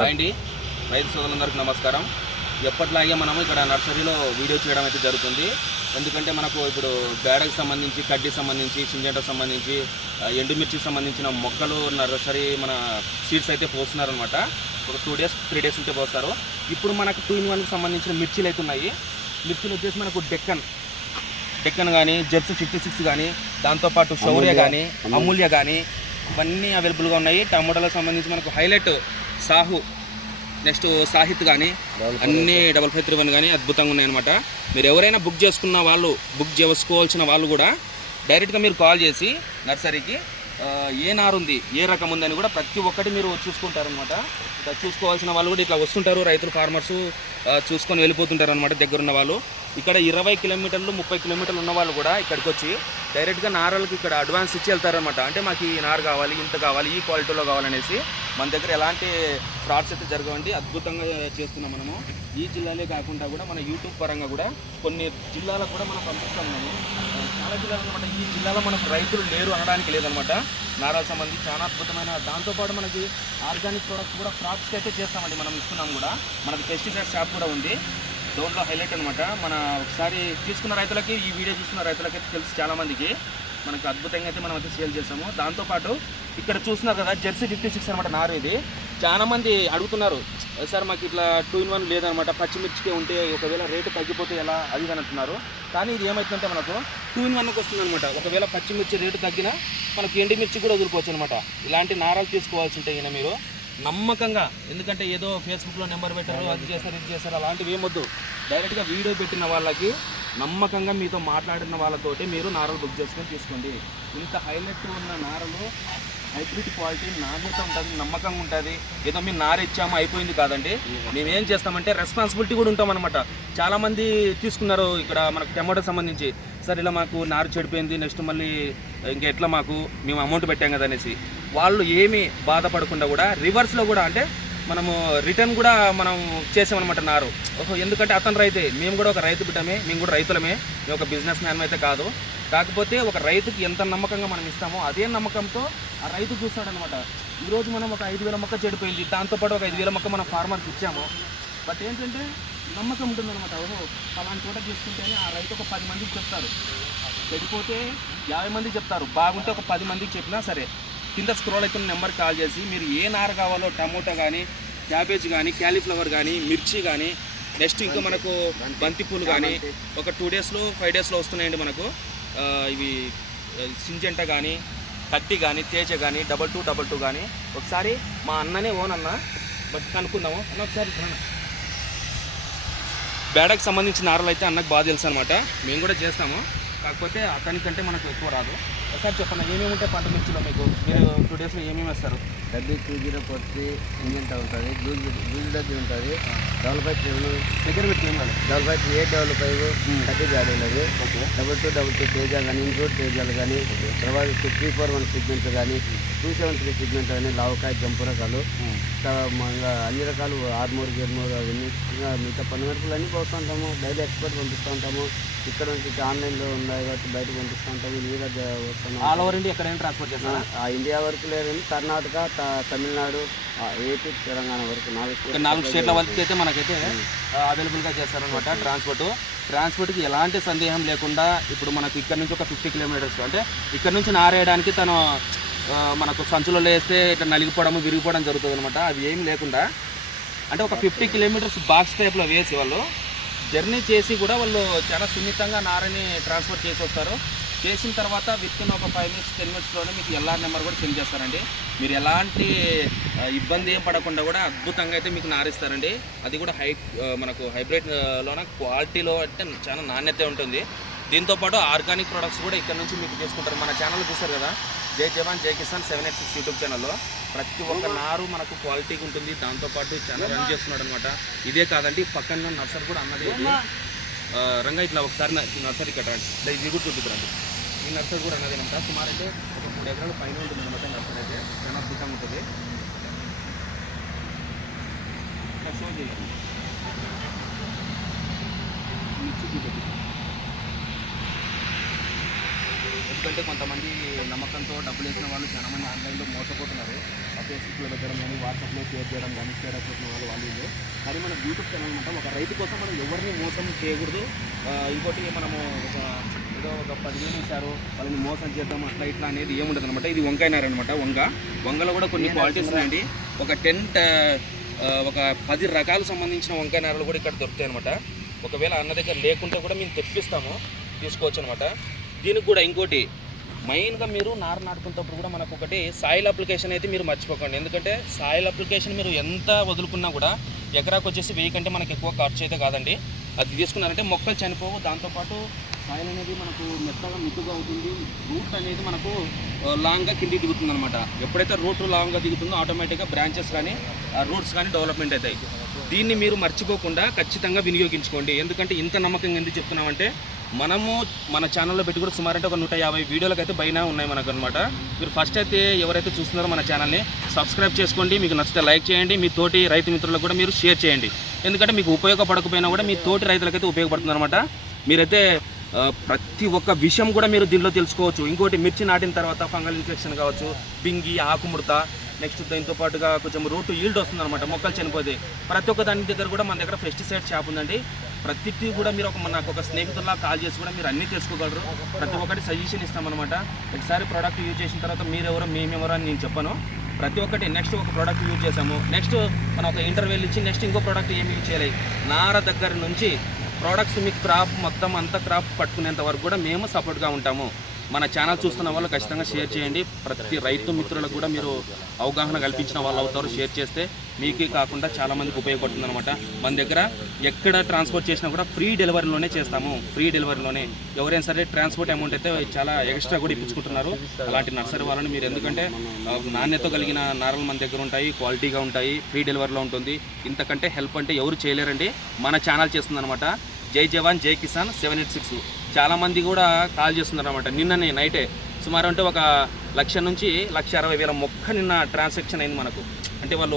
అండి. రైతు సోదరులందరికీ నమస్కారం. ఎప్పట్లాగే మనము ఇక్కడ నర్సరీలో వీడియో చేయడం అయితే జరుగుతుంది. ఎందుకంటే మనకు ఇప్పుడు బేడకు సంబంధించి కడ్డీ సంబంధించి సింజంటకు సంబంధించి ఎండుమిర్చికి సంబంధించిన మొక్కలు నర్సరీ మన సీడ్స్ అయితే పోస్తున్నారనమాట ఒక టూ డేస్ త్రీ డేస్ ఉంటే పోస్తారు. ఇప్పుడు మనకు టూ ఇన్ వన్కి సంబంధించిన మిర్చీలు అయితే ఉన్నాయి. మిర్చీలు వచ్చేసి మనకు డెక్కన్. డెక్కన్ కానీ జెర్సీ ఫిఫ్టీ సిక్స్ కానీ దాంతోపాటు శౌర్య కానీ అమూల్య కానీ ఇవన్నీ అవైలబుల్గా ఉన్నాయి. టమోటాలకు సంబంధించి మనకు హైలైట్ సాహు. నెక్స్ట్ సాహిత్ కానీ అన్నీ డబల్ ఫైవ్ త్రీ వన్ కానీ అద్భుతంగా ఉన్నాయన్నమాట. మీరు ఎవరైనా బుక్ చేసుకున్న వాళ్ళు బుక్ చేసుకోవాల్సిన వాళ్ళు కూడా డైరెక్ట్గా మీరు కాల్ చేసి నర్సరీకి ఏ నారు ఉంది ఏ రకం ఉందని కూడా ప్రతి ఒక్కటి మీరు చూసుకుంటారనమాట ఇట్లా చూసుకోవాల్సిన వాళ్ళు కూడా ఇట్లా వస్తుంటారు రైతులు ఫార్మర్స్ చూసుకొని వెళ్ళిపోతుంటారు అనమాట దగ్గర ఉన్న వాళ్ళు. ఇక్కడ ఇరవై కిలోమీటర్లు ముప్పై కిలోమీటర్లు ఉన్న వాళ్ళు కూడా ఇక్కడికి వచ్చి డైరెక్ట్గా నారాలకు ఇక్కడ అడ్వాన్స్ ఇచ్చి వెళ్తారనమాట అంటే మాకు ఈ నార కావాలి ఇంత కావాలి ఈ క్వాలిటీలో కావాలనేసి మన దగ్గర ఎలాంటి ఫ్రాడ్స్ అయితే జరగవండి అద్భుతంగా చేస్తున్నాం మనము. ఈ జిల్లాలే కాకుండా కూడా మన యూట్యూబ్ పరంగా కూడా కొన్ని జిల్లాలకు కూడా మనం పంపిస్తాం మేము. చాలా జిల్లాలు అనమాట ఈ జిల్లాలో మనకు రైతులు లేరు అనడానికి లేదనమాట నారాల సంబంధించి చాలా అద్భుతమైన దాంతోపాటు మనకి ఆర్గానిక్ ప్రొడక్ట్స్ కూడా క్రాప్స్కి అయితే చేస్తామండి మనం ఇస్తున్నాం కూడా. మనకి పెస్టిసైడ్ షాప్ కూడా ఉంది. డోన్లో హైలైట్ అనమాట మన ఒకసారి తీసుకున్న రైతులకి ఈ వీడియో చూస్తున్న రైతులకి అయితే తెలుసు చాలామందికి మనకు అద్భుతంగా అయితే మనం అయితే సేల్ చేసాము దాంతోపాటు ఇక్కడ చూస్తున్నారు కదా జెర్సీ ఫిఫ్టీ సిక్స్ అనమాట నారు ఇది. చాలామంది అడుగుతున్నారు సార్ మాకు ఇట్లా టూ ఇన్ వన్ లేదనమాట పచ్చిమిర్చికి ఉంటే ఒకవేళ రేటు తగ్గిపోతే ఎలా? అది అని అంటున్నారు. కానీ ఇది ఏమవుతుందంటే మనకు టూ ఇన్ వన్కి వస్తుంది అనమాట ఒకవేళ పచ్చిమిర్చి రేటు తగ్గినా మనకి ఎండిమిర్చి కూడా వదులుకోవచ్చు అనమాట ఇలాంటి నారాలు తీసుకోవాల్సి ఉంటాయి ఈయన మీరు. నమ్మకంగా ఎందుకంటే ఏదో ఫేస్బుక్లో నెంబర్ పెట్టారు అది చేస్తారు ఇది చేస్తారు అలాంటివి ఏమొద్దు డైరెక్ట్గా వీడియో పెట్టిన వాళ్ళకి నమ్మకంగా మీతో మాట్లాడిన వాళ్ళతోటి మీరు నారలు బుక్ చేసుకొని తీసుకోండి. ఇంత హైలైట్ ఉన్న నారలు హైబ్రిడ్ క్వాలిటీ నాణ్యత ఉంటుంది నమ్మకంగా ఉంటుంది. ఏదో మేము నార ఇచ్చాము అయిపోయింది కాదండి. మేమేం చేస్తామంటే రెస్పాన్సిబిలిటీ కూడా ఉంటాం అనమాట చాలామంది తీసుకున్నారు ఇక్కడ మనకు టమాటో సంబంధించి. సార్ ఇలా మాకు నారు చెడిపోయింది నెక్స్ట్ మళ్ళీ ఇంకా ఎట్లా మాకు? మేము అమౌంట్ పెట్టాం కదా అనేసి. వాళ్ళు ఏమి బాధపడకుండా కూడా రివర్స్లో కూడా అంటే మనము రిటర్న్ కూడా మనం చేసామన్నమాట నారు ఓహో ఎందుకంటే అతను రైతే మేము కూడా ఒక రైతు బిడ్డమే మేము కూడా రైతులమే మేము ఒక బిజినెస్ మ్యాన్ అయితే కాదు. కాకపోతే ఒక రైతుకి ఎంత నమ్మకంగా మనం ఇస్తామో అదే నమ్మకంతో ఆ రైతు చూస్తాడనమాట ఈరోజు మనం ఒక ఐదు వేల మొక్క చెడిపోయింది దాంతోపాటు ఒక ఐదు వేల మొక్క మనం ఫార్మర్కి ఇచ్చాము. బట్ ఏంటంటే నమ్మకం ఉంటుందన్నమాట. ఓహో ఫలానా చోట తీసుకుంటేనే ఆ రైతు ఒక పది మందికి చెప్తారు చెడిపోతే యాభై మందికి చెప్తారు. బాగుంటే ఒక పది మందికి చెప్పినా సరే. కింద స్క్రోల్ అవుతున్న నెంబర్కి కాల్ చేసి మీరు ఏ నార కావాలో టమోటా కానీ క్యాబేజ్ కానీ క్యాలీఫ్లవర్ కానీ మిర్చి కానీ నెక్స్ట్ ఇంకా మనకు బంతిపూలు కానీ ఒక టూ డేస్లో ఫైవ్ డేస్లో వస్తున్నాయండి మనకు. ఇవి సింజంట కానీ కట్టి కానీ తేజ కానీ డబల్ టూ డబల్ టూ కానీ. ఒకసారి మా అన్ననే ఓన్ అన్న బట్ కనుక్కుందాము. అన్న ఒకసారి. బేడకు సంబంధించిన నారలు అయితే అన్నకు బాగా తెలుసు అనమాట మేము కూడా చేస్తాము. కాకపోతే అతనికంటే మనకు ఎక్కువ రాదు. ఒకసారి చెప్పండి ఏమేమి ఉంటాయి పంట మిర్చిలో మీకు? మీరు టూ డేస్లో ఏమేమి వేస్తారు? డబ్బీ టూ జీరో పొత్తి ఇంజంట్ ఉంటుంది గ్లూజ్ గ్లూజ్ డబ్బీ ఉంటుంది డబల్ ఫైవ్ త్రీ దగ్గర పెట్టి double five three eight double five thirty అవి okay. Double two double two Teja కానీ ఇంక్లూడ్ తేజాలు కానీ తర్వాత త్రీ ఫోర్ వన్ సిగ్మెంట్ కానీ టూ సెవెన్ త్రీ సిగ్మెంట్ కానీ లావకాయ జంపు రకాలు అన్ని రకాలు ఆర్మూర్ గిర్మూర్ అవన్నీ ఇంకా మిగతా పన్ను మెరుపులు అన్నీ పోస్తూ ఉంటాము. డైలీ ఎక్స్పర్ట్ పంపిస్తూ ఉంటాము. ఇక్కడ నుంచి ఆన్లైన్లో ఉన్నాయి కాబట్టి బయటకు పంపిస్తూ ఉంటాము ఇది కూడా జ- వస్తున్నాం ఆల్ ఓవర్ ఇండియా ఎక్కడైనా ట్రాన్స్పోర్ట్ చేస్తారా? ఆ ఇండియా వరకు లేదండి. కర్ణాటక తమిళనాడు ఏపీ తెలంగాణ వరకు నాలుగు నాలుగు స్టేట్ల వరకు అయితే మనకైతే అవైలబుల్గా చేస్తారనమాట ట్రాన్స్పోర్ట్ ట్రాన్స్పోర్ట్కి ఎలాంటి సందేహం లేకుండా ఇప్పుడు మనకు ఇక్కడ నుంచి ఒక ఫిఫ్టీ కిలోమీటర్స్ అంటే ఇక్కడ నుంచి నారేయడానికి తను మనకు సంచులలో వేస్తే ఇట్లా నలిగిపోవడం విరిగిపోవడం జరుగుతుంది అనమాట అవి ఏం లేకుండా అంటే ఒక ఫిఫ్టీ కిలోమీటర్స్ బాక్స్ టైప్లో వేసి వాళ్ళు జర్నీ చేసి కూడా వాళ్ళు చాలా సున్నితంగా నారని ట్రాన్స్ఫర్ చేసి వస్తారు. చేసిన తర్వాత విత్ ఇన్ ఒక ఫైవ్ మినిట్స్ టెన్ మినిట్స్లోనే మీకు ఎల్ఆర్ నెంబర్ కూడా సెండ్ చేస్తారండి. మీరు ఎలాంటి ఇబ్బంది ఏం పడకుండా కూడా అద్భుతంగా అయితే మీకు నారిస్తారండి. అది కూడా హై మనకు హైబ్రిడ్ లోన క్వాలిటీలో అంటే చాలా నాణ్యత ఉంటుంది. దీంతోపాటు ఆర్గానిక్ ప్రొడక్ట్స్ కూడా ఇక్కడ నుంచి మీకు తీసుకుంటారు. మన ఛానల్ చూస్తారు కదా? Jai Jawan Jai Kisan seven eight six YouTube ఛానల్లో ప్రతి ఒక్క నారు మనకు క్వాలిటీగా ఉంటుంది. దాంతోపాటు ఛానల్ రన్ చేస్తున్నాడు అనమాట ఇదే కాదండి పక్కన నర్సరీ కూడా అన్నది రంగా ఇట్లా ఒకసారి ఈ నర్సరీ కట్టండి. ఇది కూడా చూపిద్దండి ఈ నర్సరీ కూడా అన్నది అనమాట సుమారు అయితే ఒక మూడు ఎకరాల పైన ఉంటుంది అనమాట నర్సరీ అయితే. చాలా అద్భుతంగా ఉంటుంది. షో చేయండి. మిర్చి చూపెట్టి ఎందుకంటే కొంతమంది నమ్మకంతో డబ్బులు వేసిన వాళ్ళు చాలా మంది ఆన్లైన్లో మోసపోతున్నారు. ఫేస్బుక్లో పెట్టడం కానీ వాట్సాప్లో షేర్ చేయడం కానీ స్టేటస్ పెట్టిన వాళ్ళు వాళ్ళు కానీ మన యూట్యూబ్ ఛానల్ అనమాట ఒక రైతు కోసం మనం ఎవరిని మోసం చేయకూడదు. ఇంకోటి మనము ఒక ఏదో ఒక పదివేలు ఇచ్చారు వాళ్ళని మోసం చేద్దాం అట్లా ఇట్లా అనేది ఏముండదు అనమాట ఇది వంకాయ నార అనమాట వంగ. వంగలో కూడా కొన్ని క్వాలిటీస్ ఉన్నాయండి. ఒక టెన్ ఒక పది రకాలకు సంబంధించిన వంకాయ నారలు కూడా ఇక్కడ దొరుకుతాయి అనమాట ఒకవేళ అన్న దగ్గర లేకుంటే కూడా మేము తెప్పిస్తాము తీసుకోవచ్చు అనమాట దీనికి కూడా ఇంకోటి మెయిన్గా మీరు నారు నాటుకునేటప్పుడు కూడా మనకు ఒకటి సాయిల్ అప్లికేషన్ అయితే మీరు మర్చిపోకండి. ఎందుకంటే సాయిల్ అప్లికేషన్ మీరు ఎంత వదులుకున్నా కూడా ఎకరాకు వచ్చేసి వెయ్యి కంటే మనకు ఎక్కువ ఖర్చు అయితే కాదండి. అది తీసుకున్నారంటే మొక్కలు చనిపోవు. దాంతోపాటు సాయిల్ అనేది మనకు మెత్తగా మిత్తుగా అవుతుంది. రూట్ అనేది మనకు లాంగ్గా కిందికి దిగుతుంది అనమాట ఎప్పుడైతే రూట్ లాంగ్గా దిగుతుందో ఆటోమేటిక్గా బ్రాంచెస్ కానీ రూట్స్ కానీ డెవలప్మెంట్ అవుతాయి. దీన్ని మీరు మర్చిపోకుండా ఖచ్చితంగా వినియోగించుకోండి. ఎందుకంటే ఇంత నమ్మకంగా ఎందుకు చెప్తున్నామంటే మనము మన ఛానల్లో పెట్టి కూడా సుమారు అంటే ఒక నూట యాభై వీడియోలకు అయితే పైన ఉన్నాయి మనకు అనమాట మీరు ఫస్ట్ అయితే ఎవరైతే చూస్తున్నారో మన ఛానల్ని సబ్స్క్రైబ్ చేసుకోండి మీకు నచ్చితే లైక్ చేయండి మీ తోటి రైతు మిత్రులకు కూడా మీరు షేర్ చేయండి. ఎందుకంటే మీకు ఉపయోగపడకపోయినా కూడా మీ తోటి రైతులకైతే ఉపయోగపడుతుంది అనమాట మీరైతే ప్రతి ఒక్క విషయం కూడా మీరు దీనిలో తెలుసుకోవచ్చు. ఇంకోటి మిర్చి నాటిన తర్వాత ఫంగల్ ఇన్ఫెక్షన్ కావచ్చు బింగి ఆకుముడత నెక్స్ట్ దీంతో పాటుగా కొంచెం రూట్ ఈల్డ్ వస్తుంది అనమాట మొక్కలు చనిపోతే. ప్రతి ఒక్క దాని దగ్గర కూడా మన దగ్గర పెస్టిసైడ్ షాప్ ఉందండి. ప్రతిదీ కూడా మీరు ఒక నాకు ఒక స్నేహితుల్లా కాల్ చేసి కూడా మీరు అన్నీ తెలుసుకోగలరు. ప్రతి ఒక్కటి సజెషన్ ఇస్తామన్నమాట. ఒకసారి ప్రోడక్ట్ యూజ్ చేసిన తర్వాత మీరెవరో మేమెవరో అని నేను చెప్పను. ప్రతి ఒక్కటి నెక్స్ట్ ఒక ప్రోడక్ట్ యూజ్ చేసాము నెక్స్ట్ మనం ఒక ఇంటర్వ్యూలు ఇచ్చి నెక్స్ట్ ఇంకో ప్రోడక్ట్ ఏమి యూజ్ చేయలేదు. నార దగ్గర నుంచి ప్రోడక్ట్స్ మీకు క్రాప్ మొత్తం అంతా క్రాప్ పట్టుకునేంత వరకు కూడా మేము సపోర్ట్గా ఉంటాము. మన ఛానల్ చూస్తున్న వాళ్ళు ఖచ్చితంగా షేర్ చేయండి. ప్రతి రైతు మిత్రులకు కూడా మీరు అవగాహన కల్పించిన వాళ్ళు అవుతారు. షేర్ చేస్తే మీకే కాకుండా చాలామందికి ఉపయోగపడుతుంది అనమాట మన దగ్గర ఎక్కడ ట్రాన్స్పోర్ట్ చేసినా కూడా ఫ్రీ డెలివరీలోనే చేస్తాము. ఫ్రీ డెలివరీలోనే ఎవరైనా సరే ట్రాన్స్పోర్ట్ అమౌంట్ అయితే చాలా ఎక్స్ట్రా కూడా ఇప్పించుకుంటున్నారు. అలాంటి నర్సరీ వాళ్ళని మీరు ఎందుకంటే నాణ్యత కలిగిన నారలు మన దగ్గర ఉంటాయి. క్వాలిటీగా ఉంటాయి. ఫ్రీ డెలివరీలో ఉంటుంది. ఇంతకంటే హెల్ప్ అంటే ఎవరు చేయలేరండి. మన ఛానల్ చేస్తుందన్నమాట. జై Jawan Jai Kisan seven eight six చాలామంది కూడా కాల్ చేస్తున్నారు అనమాట నిన్ననే నైటే. సుమారు అంటే ఒక లక్ష నుంచి లక్ష అరవై వేల మొక్క నిన్న ట్రాన్సాక్షన్ అయింది మనకు. అంటే వాళ్ళు